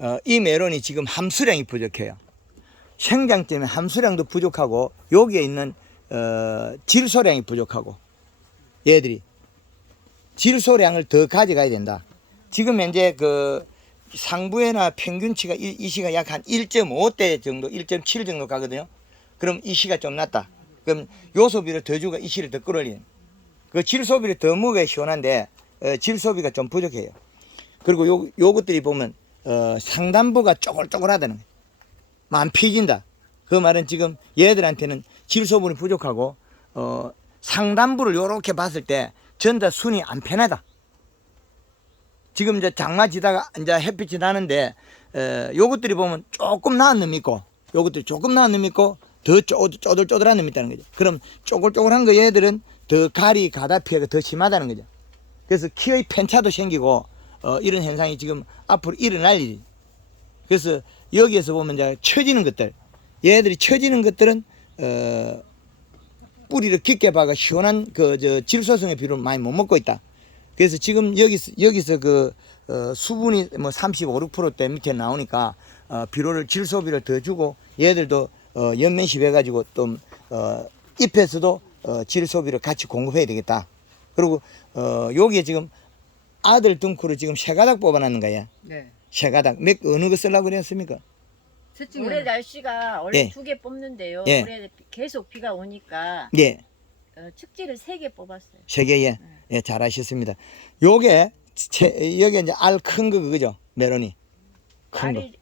어, 이 메론이 지금 함수량이 부족해요. 생장 때문에 함수량도 부족하고 여기에 있는 어, 질소량이 부족하고 얘들이 질소량을 더 가져가야 된다. 지금 현재 그 상부에나 평균치가 이, 이 시가 약 한 1.5대 정도, 1.7 정도 가거든요. 그럼 이 시가 좀 낮다. 그럼 요소비를 더 주고 이 시를 더 끌어올리는. 그 질소비를 더 먹어야 시원한데 어, 질소비가 좀 부족해요. 그리고 요 요것들이 보면 어, 상단부가 쪼글쪼글하다는 거예요. 안 피진다. 그 말은 지금 얘들한테는 질소분이 부족하고 어, 상단부를 요렇게 봤을 때 전다 순이 안 편하다. 지금 이제 장마 지다가 이제 햇빛이 나는데 에, 요것들이 보면 조금 나은 놈 있고 요것들이 조금 나은 놈 있고 더 쪼, 쪼들 쪼들한 놈 있다는 거죠. 그럼 쪼글쪼글한 거 얘들은 더 가리 가다 피해가 더 심하다는 거죠. 그래서 키의 편차도 생기고 어, 이런 현상이 지금 앞으로 일어날 일이. 그래서 여기에서 보면 이제 처지는 것들, 얘들이 처지는 것들은 어, 뿌리를 깊게 박아 시원한 그 저 질소성의 비료를 많이 못 먹고 있다. 그래서 지금 여기서 여기서 그 어, 수분이 뭐 35, 6%대 밑에 나오니까 어, 비료를 질소비를 더 주고 얘들도 어, 연면식 해가지고 좀 어, 잎에서도 어, 질소비를 같이 공급해야 되겠다. 그리고 어, 여기에 지금 아들 등크로 지금 세 가닥 뽑아놨는 거야. 네. 세 가닥. 몇 어느 거 쓰려고 그랬습니까? 셋 올해 날씨가 원래 예. 두 개 뽑는데요. 예. 올해 계속 비가 오니까 예, 어, 측지를 세 개 뽑았어요. 세 개에 예, 잘하셨습니다. 요게 제, 여기 이제 알 큰 거 그거죠? 메론이 큰 거. 알이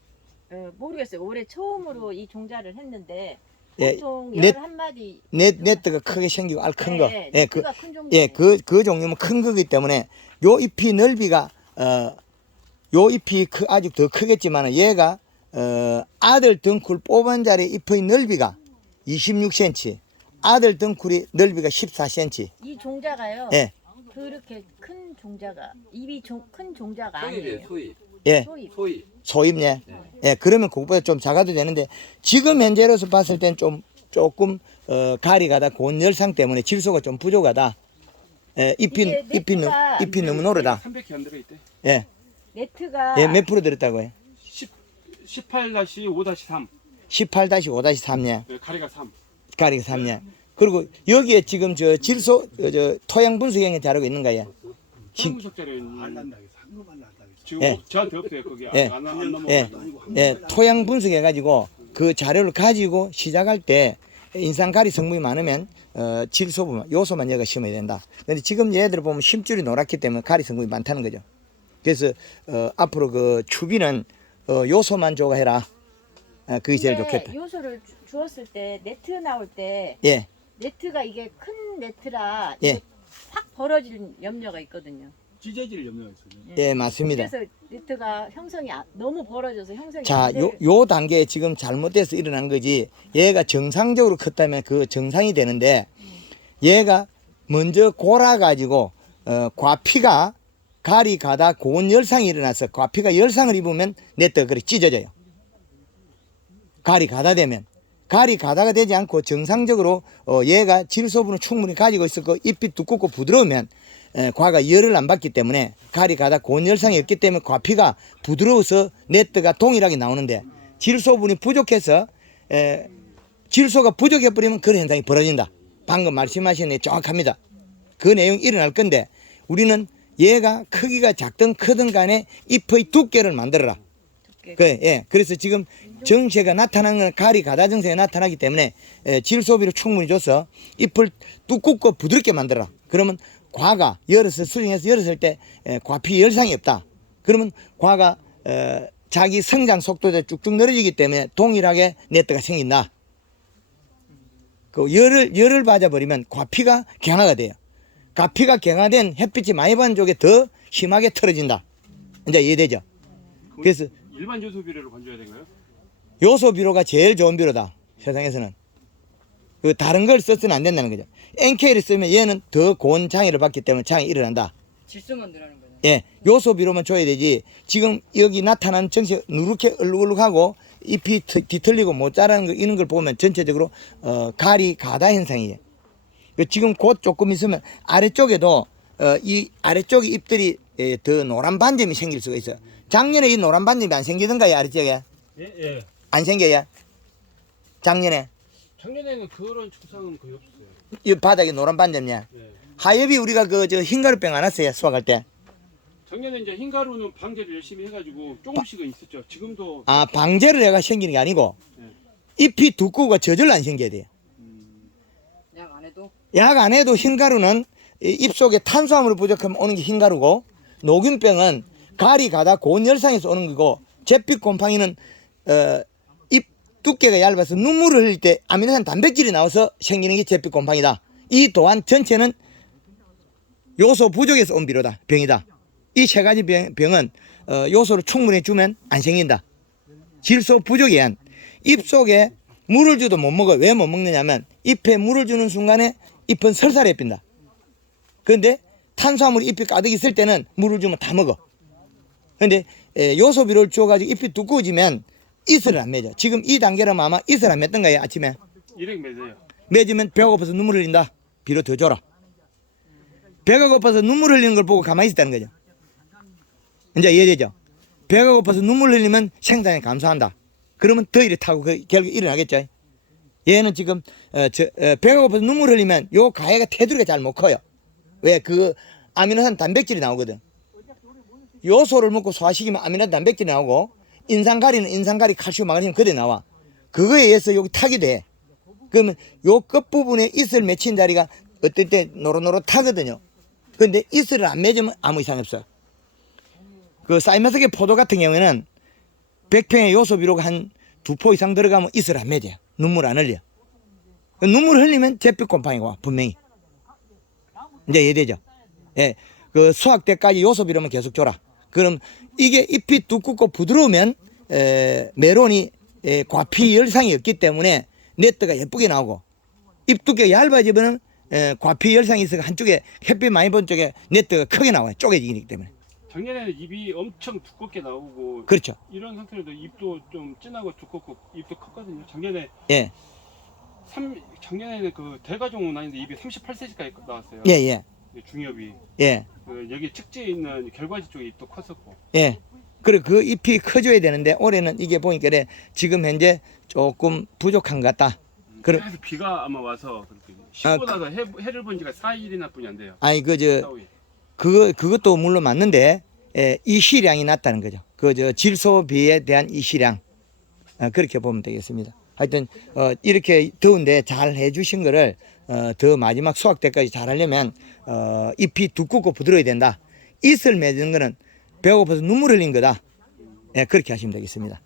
어, 모르겠어요. 올해 처음으로 이 종자를 했는데 예, 보통 넷- 열한 마디 네, 네트가 크게 생기고 알큰 거. 네, 예, 그, 네트가 큰 종류. 예, 그, 그 종류면 큰 거기 때문에 요 잎이 넓이가, 어, 요 잎이 크, 아직 더 크겠지만 얘가, 어, 아들 등쿨 뽑은 자리 잎의 넓이가 26cm, 아들 등쿨이 넓이가 14cm. 이 종자가요. 예, 그렇게 큰 종자가 입이 종, 큰 종자가 아니에요. 소입. 예, 소입. 소입. 소입네. 예, 그러면 그것보다 좀 작아도 되는데 지금 현재로서 봤을 땐 좀 조금 어, 가리 가다 고온 열상 때문에 질소가 좀 부족하다. 예, 잎이 잎이 너무 잎이 너무 노르다. 300개 안 들어 있대. 예, 네트가 예, 몇 프로 들었다고 해? 10, 18-5-3. 18-5-3냐, 네, 가리가 3. 가리가 3냐. 그리고 여기에 지금 저 질소, 어, 저 토양 분석형에 자료가 있는 거야. 지- 분석 자료는 지금 예. 저한테 없어요. 거기 예. 안, 안 넘어가. 예, 예, 토양 분석해가지고 그 자료를 가지고 시작할 때 인산가리 성분이 많으면 어, 질소분, 요소만 얘가 심어야 된다. 근데 지금 얘들 보면 심줄이 노랗기 때문에 가리 성분이 많다는 거죠. 그래서 어, 앞으로 그 추비는 어, 요소만 줘가 해라. 아, 그게 제일 근데 좋겠다. 요소를 주- 주었을 때 네트 나올 때 예, 네트가 이게 큰 네트라 예. 이게 확 벌어질 염려가 있거든요. 찢어질 염려가 있어요. 예, 맞습니다. 그래서 네트가 형성이 안- 너무 벌어져서 형성이 자, 안 요, 돼요. 요 단계에 지금 잘못돼서 일어난 거지. 얘가 정상적으로 컸다면 그 정상이 되는데, 얘가 먼저 골아가지고, 어, 과피가 가리 가다 고온 열상이 일어나서 과피가 열상을 입으면 내떡 그렇게 찢어져요. 가리 가다 되면. 가리 가다가 되지 않고 정상적으로 어, 얘가 질소분을 충분히 가지고 있었고 잎이 두껍고 부드러우면 에, 과가 열을 안 받기 때문에 가리 가다 고온 열상이 없기 때문에 과피가 부드러워서 네트가 동일하게 나오는데 질소분이 부족해서 에, 질소가 부족해 버리면 그런 현상이 벌어진다. 방금 말씀하신 게 정확합니다. 그 내용 이 일어날 건데 우리는 얘가 크기가 작든 크든 간에 잎의 두께를 만들어라. 그, 예. 그래서 지금 정체가 나타나는 건 가리 가다 정체가 나타나기 때문에 에, 질소비를 충분히 줘서 잎을 두껍고 부드럽게 만들어라. 그러면 과가 열어서 수정해서 열었을 때 에, 과피 열상이 없다. 그러면 과가 어, 자기 성장 속도가 쭉쭉 늘어지기 때문에 동일하게 네트가 생긴다. 그 열을 열을 받아버리면 과피가 경화가 돼요. 과피가 경화된 햇빛이 많이 받는 쪽에 더 심하게 틀어진다. 이제 이해되죠? 그래서 일반 요소 비료를 건져야 되나요? 요소 비료가 제일 좋은 비료다. 세상에서는. 그 다른 걸 써서는 안 된다는 거죠. NK를 쓰면 얘는 더 고온 장애를 받기 때문에 장애 일어난다. 질소만 들어가는 거네. 예, 요소 비료만 줘야 되지. 지금 여기 나타난 정체 누렇게 얼룩얼룩하고 잎이 트- 뒤틀리고 못 자라는 거 이런 걸 보면 전체적으로 어, 가리 가다 현상이에요. 그 지금 곧 조금 있으면 아래쪽에도 어, 이 아래쪽 잎들이 예, 더 노란 반점이 생길 수가 있어요. 작년에 이 노란 반점이 안 생기던가요 아래쪽에 예, 예. 안 생겨요 작년에 작년에는 그런 증상은 거의 없었어요. 이 바닥에 노란 반점이야 예. 하엽이 우리가 그 저 흰가루병 안 왔어요 수확할 때 작년에 이제 흰가루는 방제를 열심히 해가지고 조금씩은 있었죠. 지금도 아 방제를 내가 생기는 게 아니고 잎이 두꺼우고 저절로 안 생겨야 돼요. 음, 약 안 해도 약 안 해도 흰가루는 이 입속에 탄수화물이 부족하면 오는 게 흰가루고 녹균병은 가리 가다 고온 열상에서 오는 거고 잿빛 곰팡이는 어, 잎 두께가 얇아서 눈물을 흘릴 때 아미노산 단백질이 나와서 생기는 게 잿빛 곰팡이다. 이 또한 전체는 요소 부족에서 온 비로다 병이다. 이 세 가지 병, 병은 어, 요소를 충분히 주면 안 생긴다. 질소 부족에 의한 입속에 물을 줘도 못 먹어. 왜 못 먹느냐면 잎에 물을 주는 순간에 잎은 설사를 핀다. 그런데 탄수화물이 잎이 가득 있을 때는 물을 주면 다 먹어. 그런데 에, 요소비를 줘가지고 잎이 두꺼워지면 이슬을 안 맺어. 지금 이 단계라면 아마 이슬 안 맺던 거예요 아침에. 일행 매세요. 맺으면 배가 고파서 눈물 흘린다. 비로 더 줘라. 배가 고파서 눈물 흘리는 걸 보고 가만히 있었다는 거죠. 이제 이해되죠? 배가 고파서 눈물 흘리면 생산에 감소한다. 그러면 더 이래 타고 그 결국 일어나겠죠. 얘는 지금 어, 저, 어, 배가 고파서 눈물 흘리면 요 가해가 테두리가 잘 못 커요. 왜? 그 아미노산 단백질이 나오거든. 요소를 먹고 소화시키면 아미노산 단백질이 나오고 인산가리는 인산가리, 칼슘, 마그네슘 그대 나와. 그거에 의해서 여기 타게 돼. 그러면 요 끝부분에 이슬 맺힌 자리가 어떨 때 노릇노릇하거든요. 근데 이슬을 안 맺으면 아무 이상 없어요. 그 사이머스계 포도 같은 경우에는 100평의 요소 비료가 한 두 포 이상 들어가면 이슬 안 맺어요. 눈물 안 흘려. 눈물 흘리면 잿빛 곰팡이가 와, 분명히. 이제 이해되죠? 예. 그 수확 때까지 요소 비료만 계속 줘라. 그럼 이게 잎이 두껍고 부드러우면 에, 메론이 에, 과피 열상이 없기 때문에 네트가 예쁘게 나오고 잎 두께가 얇아지면 에, 과피 열상이 있어 한쪽에 햇빛 많이 본 쪽에 네트가 크게 나와요. 쪼개지기 때문에. 작년에는 입이 엄청 두껍게 나오고 그렇죠. 이런 상태로도 입도 좀 진하고 두껍고 입도 컸거든요. 작년에 예. 삼 작년에는 그 대가종 나인데 입이 38cm까지 나왔어요. 예, 예. 중엽이 예. 그 여기 측지에 있는 결과지 쪽에 입도 컸었고 예. 그래 그 잎이 커져야 되는데 올해는 이게 보니까 그래, 지금 현재 조금 부족한 것 같다. 그래. 계속 비가 아마 와서 그렇게 아, 나서 해, 해를 본 지가 4일이나 뿐이 안 돼요. 아니 그저. 그거 그것도 물론 맞는데 에, 이 시량이 낮다는 거죠. 그 저 질소비에 대한 이 시량 어, 그렇게 보면 되겠습니다. 하여튼 어, 이렇게 더운데 잘 해주신 거를 어, 더 마지막 수확 때까지 잘 하려면 어, 잎이 두껍고 부드러워야 된다. 이슬 맺은 거는 배고파서 눈물 흘린 거다. 예, 그렇게 하시면 되겠습니다.